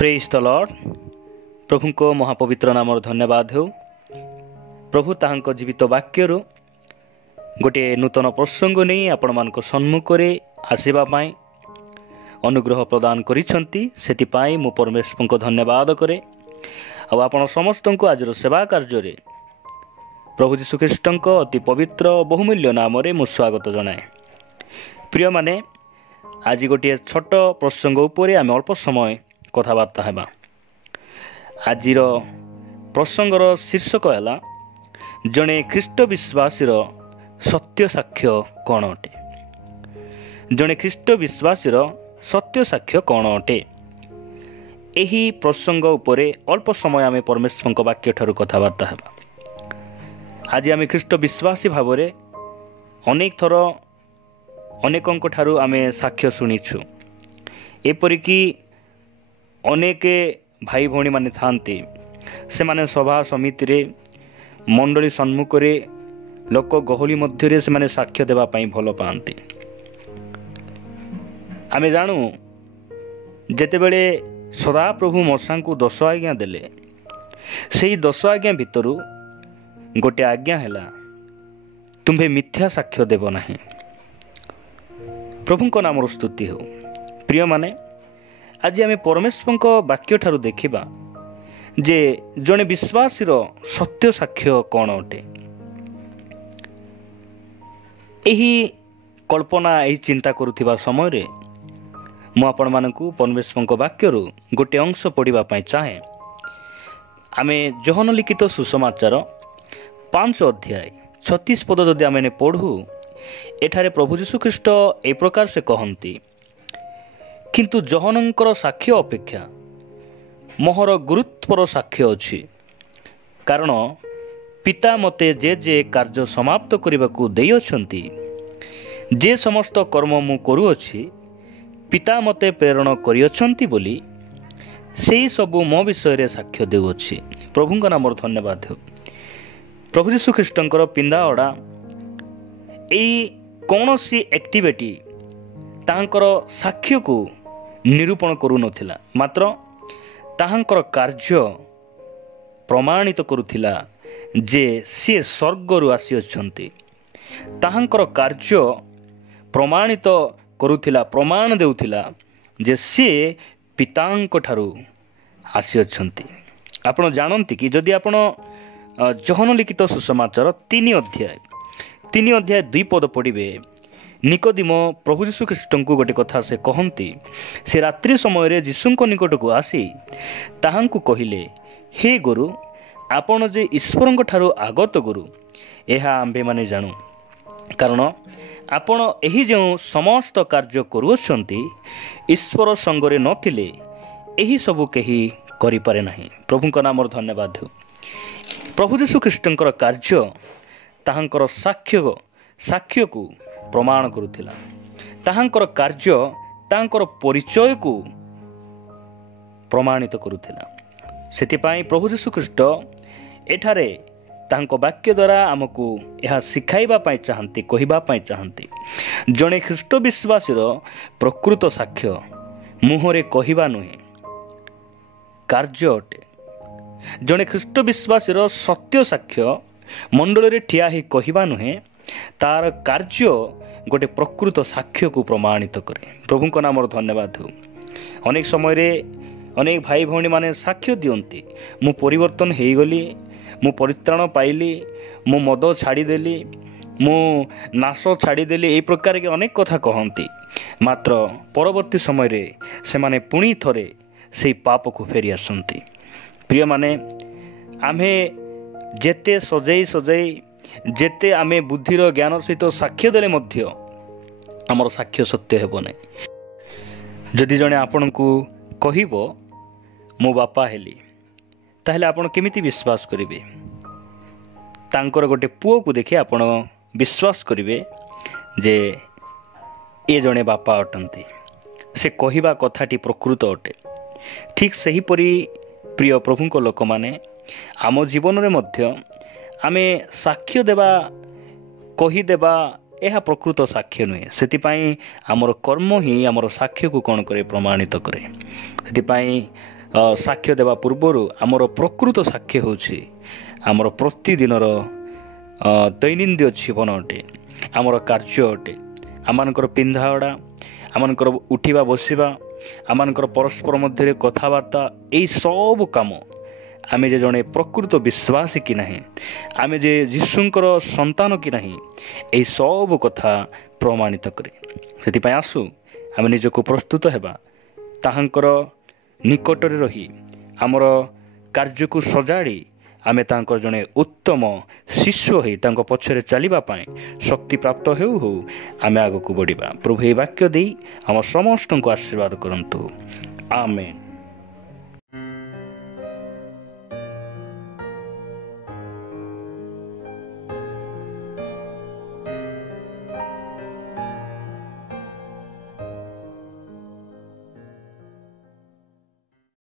Praise the Lord. प्रभु को महापवित्र नाम धन्यवाद हो। प्रभु ताहांको जीवित वाक्य गोटे नूतन प्रसंग नहीं आपण मान सम्मुख में आसवाई अनुग्रह प्रदान करिसेंती। सेतिपाई मु परमेश्वर को धन्यवाद करे। आपण समस्त को आज सेवा कार्य रे प्रभु यीशु ख्रीष्ट अति पवित्र बहुमूल्य नाम रे मु स्वागत जनाए। प्रिय माने आज गोटे छोट प्रसंग उपरे आम अल्प समय कथबार्ता हेबा। आजिर प्रसंगर शीर्षक है जड़े ख्रीष्ट विश्वासी सत्य साक्ष्य कौन अटे। जड़े ख्रीष्ट विश्वासी सत्य साक्ष्य कौन अटे। यही प्रसंग उपरे अल्प समय आम परमेश्वर वाक्य ठारू कथबार्ता हेबा। आज आम ख्रीष्ट विश्वासी भाव में अनेक थर अनेकों ठारू आमे साक्ष्य शुणीछु। एपरिकी अनेक भाई भौणी माने थांती से माने सभा समिति रे मंडली सम्मुख रे लोक गहली मध्य से माने साक्ष्य देवा पाई भल पाती। आमे जानू जेतेबेले सदा प्रभु मसा को 10 आज्ञा देले से 10 आज्ञा भितरु गोटे आज्ञा हैला तुम्हें मिथ्या साक्ष्य देव नहीं। प्रभु को नाम स्तुति हो। प्रिय माने आज आम परमेश्वर वाक्य ठारू देखिबा जे जड़े विश्वासी सत्य साक्ष्य कौन अटे। यही कल्पना यही चिंता करुथिबा समय रे मु आपण मानकु परमेश्वर वाक्य गोटे अंश पढ़िबा पई चाहे। आमे जोहन लिखित सुसमाचार 5 अध्याय 36 पद जदि आमे पढ़ू एठारे प्रभु यीशु ख्रीष्ट ए प्रकार से कहती, किंतु जहनंकर साक्ष्य अपेक्षा मोहर गुरुत्वर साक्ष्य अच्छी, कारण पिता मते जे कार्य समाप्त करने को देइछंती जे समस्त कर्म मु करूअछि पिता मते प्रेरण करियछंती बोली सेही सबु मो विषय रे साक्ष्य देउछि। प्रभु का नाम धन्यवाद हो। प्रभु यीशु ख्रीष्टंकर पिंदा अड़ा एई कौनसी एक्टिविटी तांकर साक्ष्य को निरूपण करू नथिला, मात्र ताहांकर कार्य प्रमाणित करुथिला जे सी स्वर्गरु आसी अछंती। ताहांकर कार्य प्रमाणित करुथिला, प्रमाण देउथिला जे सी पितांक ठारू आसी अछंती। आपण जानंती कि जदि आपण जोहन लिखित सुसमाचार 3 अध्याय 2 पद पढ़िबे, निकोदिम प्रभु यीशु ख्रीष्ट को गोटे कथा से कहती। से रात्रि समय यीशु निकट को आसी ताहांकु कहिले, हे गुरु आपण जे ईश्वर ठारू आगत गुरु एहा आम्भे माने जानू, कारण आपण एही जो समस्त कार्य करुछंती ईश्वर संगरे नथिले एही सबु केही करि पारे नाही। प्रभु का नाम धन्यवाद हो। प्रभु यीशु ख्रीष्टंकर कार्य ताहांकर साक्ष्य को प्रमाण करुथिला। ताहांकर कार्य ताहांकर परिचय को प्रमाणित करुथिला। सेतिपाई प्रभु यीशु ख्रीष्ट एठारे ताहांको वाक्य द्वारा आमको यह शिखाइबा पाई चाहंती, कहिबा पाई चाहंती। जड़े ख्रीष्ट विश्वासी प्रकृत साक्ष्य मुहरे कहिबा नुहे, कार्य अटे। जड़े ख्रीष्ट विश्वासी सत्य साक्ष्य मंडल रे ठिया ही कहिबा नुहे, तार कार्य गोटे प्रकृत साक्ष्य को प्रमाणित करे। प्रभु को नाम धन्यवाद हो। अनेक समय रे अनेक भाई भौणी माने साक्ष्य दियंती, मु परिवर्तन हेई गली, मु परित्राण पाइली, मु मद छाड़ीदेली, मु नाश छाड़ीदेली, यही प्रकार के अनेक कथा कहती। मात्र परवर्ती समय रे से माने पुणी थरे से पाप को फेरी आसंती। प्रिय माने आमे जेते सजई जेते आमे बुद्धिर ज्ञान सहित साक्ष्य देले मध्य आमर साक्ष्य सत्य हेबो नै। जदि जणे आपण को कहिबो मो बापा हेली, ताहले आपण केमिति विश्वास करिवे? तांकर गोटे पुओ को देखि आपण विश्वास करिवे जे ए जणे बापा अटंती, से कहिबा कथाटी प्रकृत अटे। ठीक सही परी प्रिय प्रभु को लोक माने आम जीवन रे मध्य आमे साक्ष्य देवा कहीदेवा यह प्रकृत साक्ष्य नुहे। से आमर कर्म ही आमर साक्ष्य को कौन करे प्रमाणित करे। से ସାକ୍ଷ୍ୟ ଦେବା ପୂର୍ବରୁ ଆମର ପ୍ରକୃତ ସାକ୍ଷ୍ୟ ହେଉଛି ଆମର ପ୍ରତିଦିନର ଦୈନନ୍ଦିନ ଜୀବନ ଅଟେ, ଆମର କାର୍ଯ୍ୟ ଅଟେ, ଆମମାନଙ୍କର ପିନ୍ଧାଅଡ଼ା, ଆମମାନଙ୍କର ଉଠିବା ବସିବା, ଆମମାନଙ୍କର ପରସ୍ପର ମଧ୍ୟରେ କଥାବାର୍ତ୍ତା, ଏହି ସବୁ କାମ ଆମେ ଯେ ଜଣେ ପ୍ରକୃତ ବିଶ୍ୱାସୀ କି ନାହିଁ, ଆମେ ଯେ ଯୀଶୁଙ୍କର ସନ୍ତାନ କି ନାହିଁ, ଏହି ସବୁ କଥା ପ୍ରମାଣିତ କରେ। ସେଥିପାଇଁ ଆସୁ ଆମେ ନିଜକୁ ପ୍ରସ୍ତୁତ ହେବା, ତାହାଙ୍କର ନିକଟରେ ରହି ଆମର କାର୍ଯ୍ୟକୁ ସଜାଡ଼ି ଆମେ ତାଙ୍କର ଜଣେ ଉତ୍ତମ ଶିଷ୍ୟ ହୋଇ ତାଙ୍କ ପଛରେ ଚାଲିବା ପାଇଁ ଶକ୍ତିପ୍ରାପ୍ତ ହେଉ ହେଉ ଆମେ ଆଗକୁ ବଢ଼ିବା। ପ୍ରଭୁ ଏହି ବାକ୍ୟ ଦେଇ ଆମ ସମସ୍ତଙ୍କୁ ଆଶୀର୍ବାଦ କରନ୍ତୁ। ଆମେନ୍।